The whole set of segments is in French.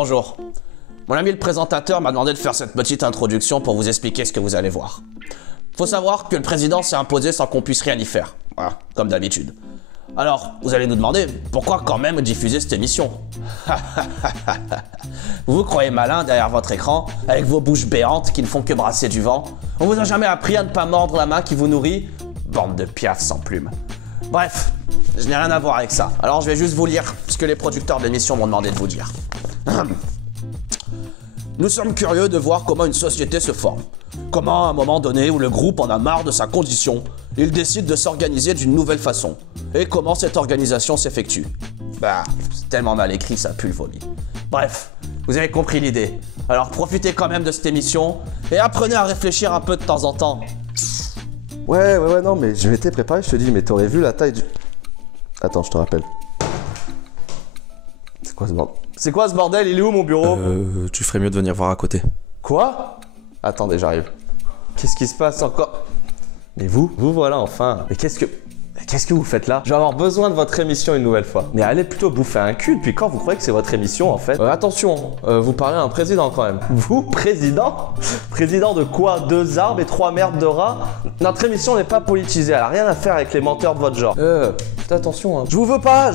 Bonjour. Mon ami le présentateur m'a demandé de faire cette petite introduction pour vous expliquer ce que vous allez voir. Faut savoir que le président s'est imposé sans qu'on puisse rien y faire. Voilà, comme d'habitude. Alors, vous allez nous demander, pourquoi quand même diffuser cette émission? Vous vous croyez malin derrière votre écran, avec vos bouches béantes qui ne font que brasser du vent? On vous a jamais appris à ne pas mordre la main qui vous nourrit? Bande de piafs sans plumes. Bref, je n'ai rien à voir avec ça. Alors je vais juste vous lire ce que les producteurs de l'émission m'ont demandé de vous dire. Nous sommes curieux de voir comment une société se forme. Comment, à un moment donné où le groupe en a marre de sa condition, il décide de s'organiser d'une nouvelle façon. Et comment cette organisation s'effectue. Bah, c'est tellement mal écrit, ça pue le vomi. Bref, vous avez compris l'idée. Alors profitez quand même de cette émission et apprenez à réfléchir un peu de temps en temps. Ouais, non, mais je m'étais préparé, je te dis, mais t'aurais vu la taille du... Attends, je te rappelle. C'est quoi ce bordel? C'est quoi ce bordel? Il est où mon bureau? Tu ferais mieux de venir voir à côté. Quoi? Attendez, j'arrive. Qu'est-ce qui se passe encore? Mais vous voilà enfin. Mais qu'est-ce que vous faites là? Je vais avoir besoin de votre émission une nouvelle fois. Mais allez plutôt bouffer un cul, depuis quand vous croyez que c'est votre émission en fait? Attention, vous parlez à un président quand même. Vous, président? Président de quoi? 2 arbres et 3 merdes de rats? Notre émission n'est pas politisée, elle a rien à faire avec les menteurs de votre genre. Faites attention hein. Je vous veux pas,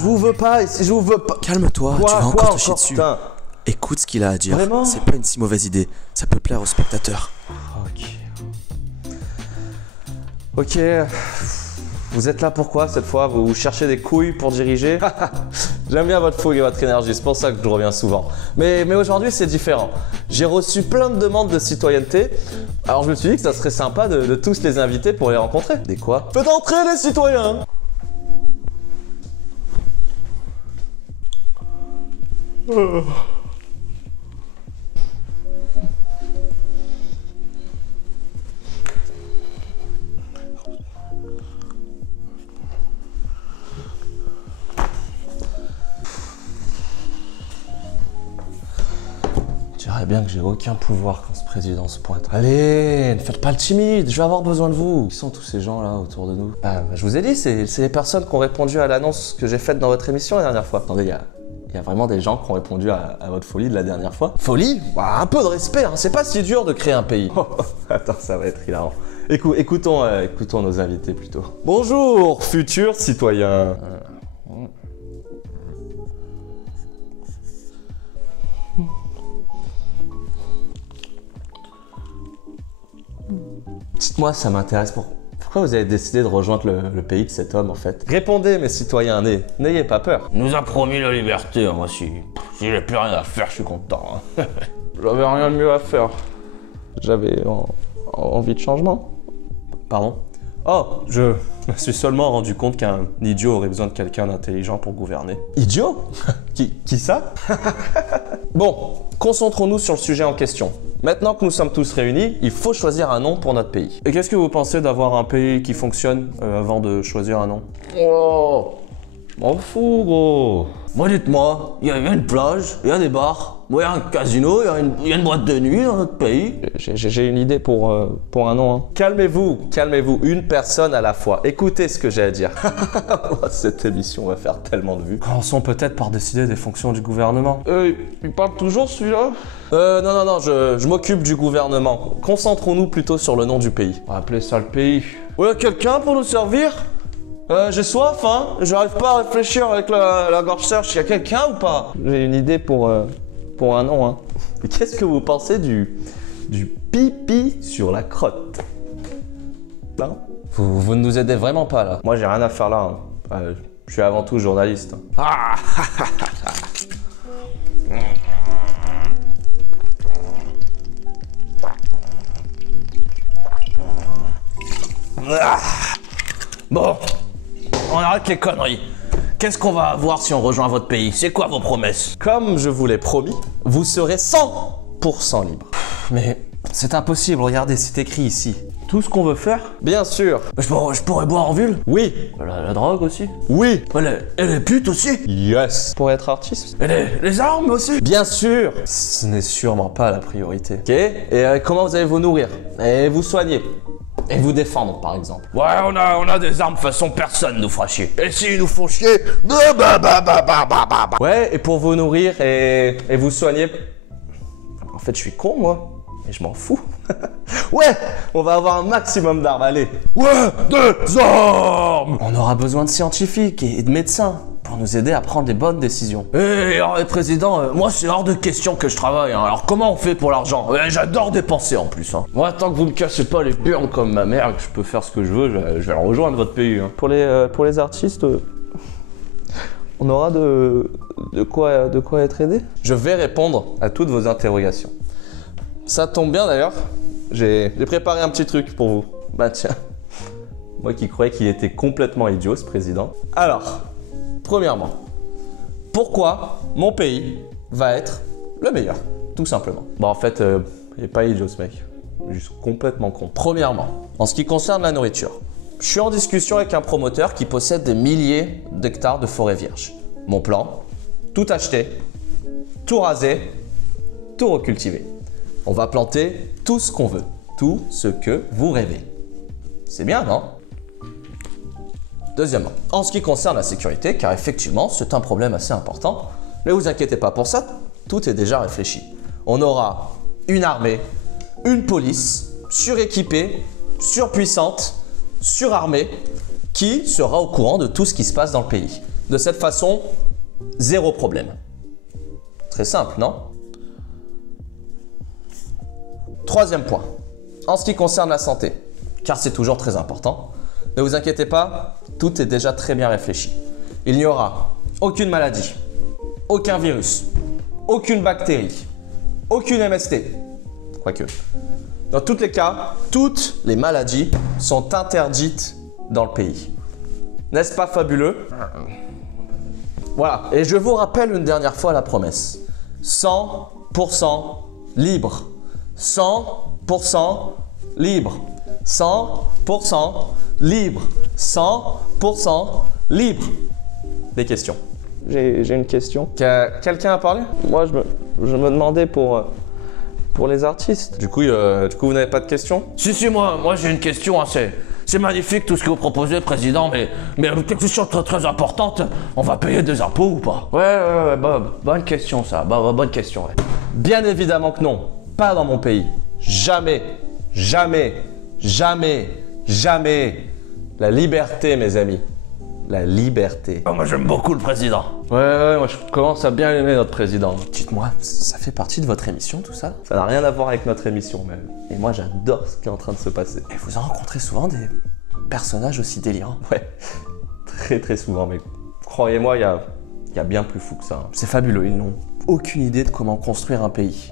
ici, je vous veux pas. Calme-toi, tu vas encore te chier dessus. Putain. Écoute ce qu'il a à dire. Vraiment? C'est pas une si mauvaise idée. Ça peut plaire aux spectateurs. Ok. Vous êtes là pourquoi cette fois? Vous cherchez des couilles pour diriger? J'aime bien votre fougue et votre énergie, c'est pour ça que je reviens souvent. Mais aujourd'hui c'est différent. J'ai reçu plein de demandes de citoyenneté. Alors je me suis dit que ça serait sympa de tous les inviter pour les rencontrer. Des quoi? Faites entrer les citoyens! Je dirais bien que j'ai aucun pouvoir quand ce président se pointe. Allez, ne faites pas le timide, je vais avoir besoin de vous. Qui sont tous ces gens là autour de nous? Je vous ai dit, c'est les personnes qui ont répondu à l'annonce que j'ai faite dans votre émission la dernière fois. Attendez, il y a vraiment des gens qui ont répondu à votre folie de la dernière fois. Folie? Bah, un peu de respect, hein. C'est pas si dur de créer un pays. Attends, ça va être hilarant. Écoutons nos invités plutôt. Bonjour, futurs citoyens. Dites-moi, ça m'intéresse. Pourquoi vous avez décidé de rejoindre le pays de cet homme en fait? Répondez mes citoyens, n'ayez pas peur. Il nous a promis la liberté, moi si j'ai plus rien à faire, je suis content. Hein. J'avais rien de mieux à faire. J'avais envie de changement. Pardon? Oh, je me suis seulement rendu compte qu'un idiot aurait besoin de quelqu'un d'intelligent pour gouverner. Idiot? Qui ça? Bon, concentrons-nous sur le sujet en question. Maintenant que nous sommes tous réunis, il faut choisir un nom pour notre pays. Et qu'est-ce que vous pensez d'avoir un pays qui fonctionne avant de choisir un nom? Oh, je m'en fous, gros. Moi, dites-moi, il y a une plage, il y a des bars, il y a un casino, il y a une boîte de nuit dans notre pays. J'ai une idée pour un nom. Hein. Calmez-vous, une personne à la fois. Écoutez ce que j'ai à dire. Cette émission va faire tellement de vues. Commençons peut-être par décider des fonctions du gouvernement. Il parle toujours celui-là? Non, je m'occupe du gouvernement. Concentrons-nous plutôt sur le nom du pays. On va appeler ça le pays. Ouais, quelqu'un pour nous servir? J'ai soif, hein. J'arrive pas à réfléchir avec la gorge sèche. Y a quelqu'un ou pas? J'ai une idée pour un nom, hein. Qu'est-ce que vous pensez du pipi sur la crotte? Non? Vous ne nous aidez vraiment pas, là. Moi, j'ai rien à faire là. Hein. Je suis avant tout journaliste. Ah. Bon, on arrête les conneries. Qu'est-ce qu'on va avoir si on rejoint votre pays? C'est quoi vos promesses? Comme je vous l'ai promis, vous serez 100% libre. Mais c'est impossible, regardez, c'est écrit ici. Tout ce qu'on veut faire? Bien sûr. Je pourrais boire en ville? Oui. La drogue aussi? Oui. Et les putes aussi? Yes. Pour être artiste? Et les armes aussi? Bien sûr. Ce n'est sûrement pas la priorité. Ok. Et comment vous allez vous nourrir? Et vous soigner? Et vous défendre, par exemple. Ouais, on a des armes façon personne nous fera chier. Et s'ils nous font chier, Ouais, et pour vous nourrir et vous soigner. En fait, je suis con, moi. Mais je m'en fous. Ouais, on va avoir un maximum d'armes, allez. Ouais, des armes. On aura besoin de scientifiques et de médecins pour nous aider à prendre les bonnes décisions. Président, moi c'est hors de question que je travaille, hein. Alors comment on fait pour l'argent? J'adore dépenser en plus, hein. Moi, tant que vous me cassez pas les burnes comme ma mère, que je peux faire ce que je veux, je vais rejoindre votre pays. Hein. Pour les artistes, on aura de quoi être aidé. Je vais répondre à toutes vos interrogations. Ça tombe bien d'ailleurs, j'ai préparé un petit truc pour vous. Bah tiens, moi qui croyais qu'il était complètement idiot ce président. Alors, premièrement, pourquoi mon pays va être le meilleur, tout simplement. Bon en fait, il est pas idiot ce mec, juste complètement con. Premièrement, en ce qui concerne la nourriture, je suis en discussion avec un promoteur qui possède des milliers d'hectares de forêts vierges. Mon plan, tout acheter, tout raser, tout recultiver. On va planter tout ce qu'on veut, tout ce que vous rêvez. C'est bien, non? Deuxièmement, en ce qui concerne la sécurité, car effectivement, c'est un problème assez important, mais vous inquiétez pas pour ça, tout est déjà réfléchi. On aura une armée, une police, suréquipée, surpuissante, surarmée, qui sera au courant de tout ce qui se passe dans le pays. De cette façon, zéro problème. Très simple, non? Troisième point, en ce qui concerne la santé, car c'est toujours très important, ne vous inquiétez pas, tout est déjà très bien réfléchi. Il n'y aura aucune maladie, aucun virus, aucune bactérie, aucune MST, quoique. Dans tous les cas, toutes les maladies sont interdites dans le pays. N'est-ce pas fabuleux? Voilà, et je vous rappelle une dernière fois la promesse. 100% libre. 100% libre. 100% libre. 100% libre. Des questions? J'ai une question. Quelqu'un a parlé? Moi, je me demandais pour les artistes. Du coup, vous n'avez pas de questions? Si, moi j'ai une question, hein, c'est magnifique tout ce que vous proposez, président, mais une question très importante, on va payer des impôts ou pas? Ouais, Bob, bonne question ça, bonne question, ouais. Bien évidemment que non, pas dans mon pays. Jamais, jamais, jamais, jamais. La liberté, mes amis. La liberté. Oh, moi j'aime beaucoup le président. Ouais, moi je commence à bien aimer notre président. Dites-moi, ça fait partie de votre émission tout ça? Ça n'a rien à voir avec notre émission même. Et moi j'adore ce qui est en train de se passer. Et vous en rencontrez souvent des personnages aussi délirants? Ouais, très très souvent, mais croyez-moi, il y a bien plus fou que ça. Hein. C'est fabuleux, ils n'ont aucune idée de comment construire un pays.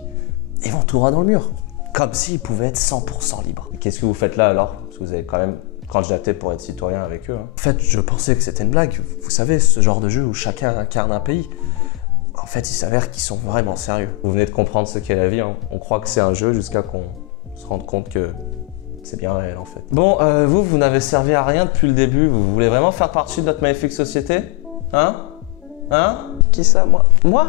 Ils vont tout droit dans le mur. Comme s'ils pouvaient être 100% libres. Qu'est-ce que vous faites là alors? Parce que vous avez quand même candidaté pour être citoyen avec eux. Hein. En fait, je pensais que c'était une blague. Vous savez, ce genre de jeu où chacun incarne un pays. En fait, il s'avère qu'ils sont vraiment sérieux. Vous venez de comprendre ce qu'est la vie. Hein. On croit que c'est un jeu jusqu'à qu'on se rende compte que c'est bien réel en fait. Bon, vous n'avez servi à rien depuis le début. Vous voulez vraiment faire partie de notre magnifique société? Hein? Qui ça, moi? Moi?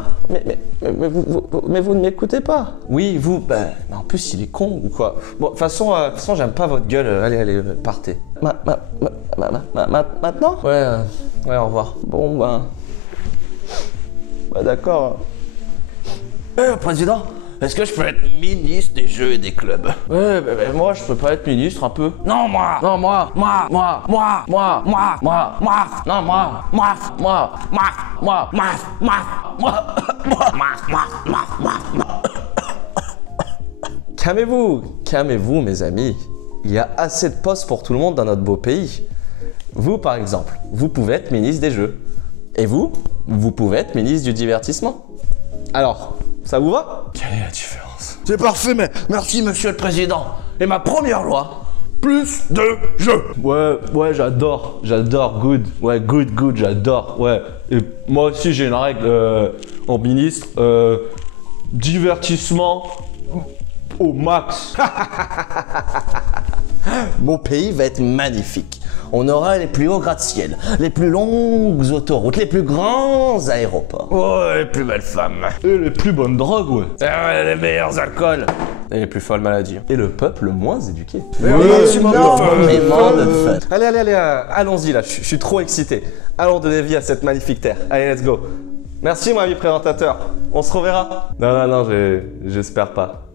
Mais vous ne m'écoutez pas. Oui, vous, mais en plus il est con ou quoi? Bon, de toute façon, j'aime pas votre gueule, allez, partez. Maintenant? Ouais, au revoir. Bon, d'accord. Président, est-ce que je peux être ministre des jeux et des clubs? Ouais, moi je peux pas être ministre un peu? Non, moi. Calmez-vous mes amis. Il y a assez de postes pour tout le monde dans notre beau pays. Vous par exemple, vous pouvez être ministre des jeux. Et vous pouvez être ministre du divertissement. Alors, ça vous va? Quelle est la différence? C'est parfait, mais merci monsieur le président. Et ma première loi, plus de jeux. Ouais, j'adore, good. Ouais, good, j'adore, ouais. Et moi aussi j'ai une règle en ministre, divertissement au max. Mon pays va être magnifique. On aura les plus hauts gratte-ciel, les plus longues autoroutes, les plus grands aéroports. Oh, les plus belles femmes. Et les plus bonnes drogues, ouais. Les meilleurs alcools. Et les plus folles maladies. Et le peuple le moins éduqué. Énormément de fun. Allez, allons-y là, je suis trop excité. Allons donner vie à cette magnifique terre. Allez, let's go. Merci, mon ami présentateur. On se reverra. Non, j'espère pas.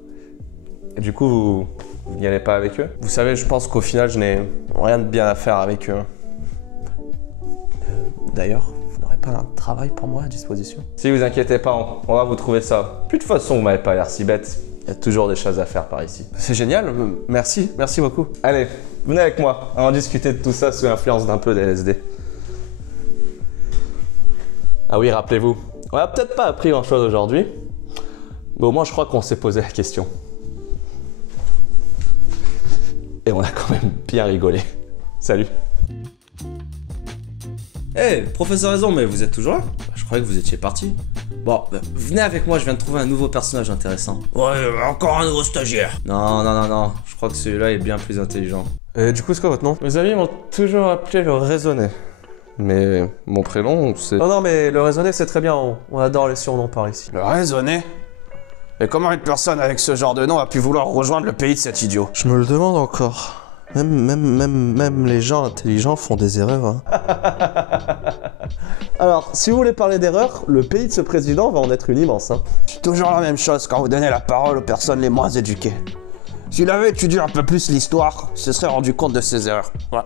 Et du coup, vous n'y allez pas avec eux? Vous savez, je pense qu'au final, je n'ai rien de bien à faire avec eux. D'ailleurs, vous n'aurez pas un travail pour moi à disposition? Si vous inquiétez pas, on va vous trouver ça. Puis de toute façon, vous m'avez pas l'air si bête. Il y a toujours des choses à faire par ici. C'est génial, merci beaucoup. Allez, venez avec moi, on va en discuter de tout ça sous l'influence d'un peu d'LSD. Ah oui, rappelez-vous, on n'a peut-être pas appris grand-chose aujourd'hui, mais au moins je crois qu'on s'est posé la question. Et on a quand même bien rigolé. Salut. Hey, professeur Raison, mais vous êtes toujours là? Je croyais que vous étiez parti. Bon, venez avec moi, je viens de trouver un nouveau personnage intéressant. Ouais, encore un nouveau stagiaire. Non, je crois que celui-là est bien plus intelligent. Et du coup, c'est quoi votre nom? Mes amis m'ont toujours appelé le raisonné. Mais mon prénom, c'est... Non, mais le raisonné, c'est très bien, on adore les surnoms par ici. Le raisonné? Et comment une personne avec ce genre de nom a pu vouloir rejoindre le pays de cet idiot? Je me le demande encore. Même les gens intelligents font des erreurs. Hein. Alors, si vous voulez parler d'erreurs, le pays de ce président va en être une immense. Hein. C'est toujours la même chose quand vous donnez la parole aux personnes les moins éduquées. S'il avait étudié un peu plus l'histoire, il se serait rendu compte de ses erreurs. Ouais.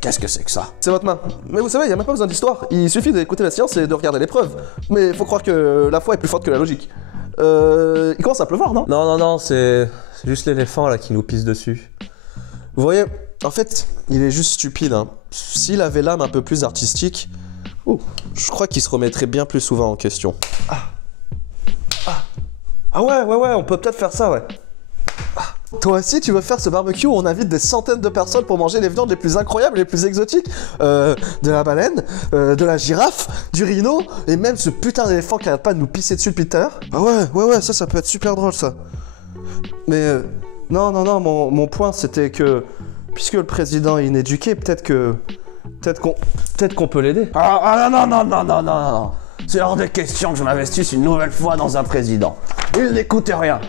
Qu'est-ce que c'est que ça? C'est votre main. Mais vous savez, il n'y a même pas besoin d'histoire. Il suffit d'écouter la science et de regarder les preuves. Mais il faut croire que la foi est plus forte que la logique. Il commence à pleuvoir, non? Non, c'est juste l'éléphant là qui nous pisse dessus. Vous voyez, en fait, il est juste stupide. Hein. S'il avait l'âme un peu plus artistique, je crois qu'il se remettrait bien plus souvent en question. Ah ouais, on peut peut-être faire ça, ouais. Toi aussi, tu veux faire ce barbecue où on invite des centaines de personnes pour manger les viandes les plus incroyables, les plus exotiques de la baleine, de la girafe, du rhino, et même ce putain d'éléphant qui arrête pas de nous pisser dessus depuis tout à l'heure. Ah ouais, ça peut être super drôle, ça. Mais non, mon point, c'était que, puisque le président est inéduqué, peut-être qu'on peut l'aider. Non. C'est hors de question que je m'investisse une nouvelle fois dans un président. Il n'écoute rien.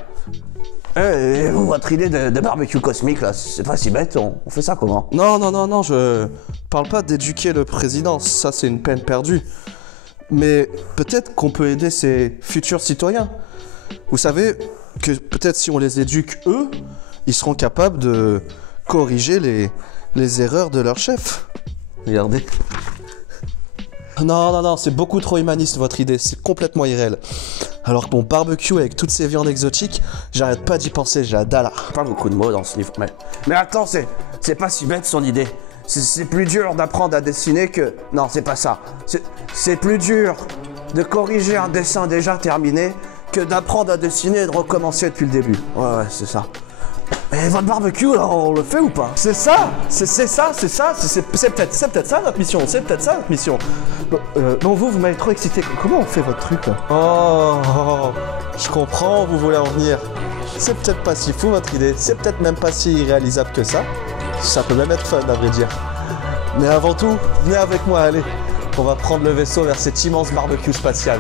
Et vous, votre idée de barbecue cosmique, là, c'est pas si bête, on fait ça comment? Non, je parle pas d'éduquer le président, ça c'est une peine perdue. Mais peut-être qu'on peut aider ses futurs citoyens. Vous savez que peut-être si on les éduque eux, ils seront capables de corriger les erreurs de leur chef. Regardez. Non, c'est beaucoup trop humaniste votre idée, c'est complètement irréel. Alors que mon barbecue avec toutes ces viandes exotiques, j'arrête pas d'y penser, j'ai la dalle. Pas beaucoup de mots dans ce livre, mais attends, c'est pas si bête son idée. C'est plus dur d'apprendre à dessiner que... Non, c'est pas ça. C'est plus dur de corriger un dessin déjà terminé que d'apprendre à dessiner et de recommencer depuis le début. Ouais, c'est ça. Et votre barbecue, là, on le fait ou pas? C'est ça, c'est peut-être ça notre mission, Bon, vous m'avez trop excité. Comment on fait votre truc, là? Oh, je comprends où vous voulez en venir. C'est peut-être pas si fou votre idée, c'est peut-être même pas si irréalisable que ça. Ça peut même être fun, à vrai dire. Mais avant tout, venez avec moi, allez. On va prendre le vaisseau vers cet immense barbecue spatial.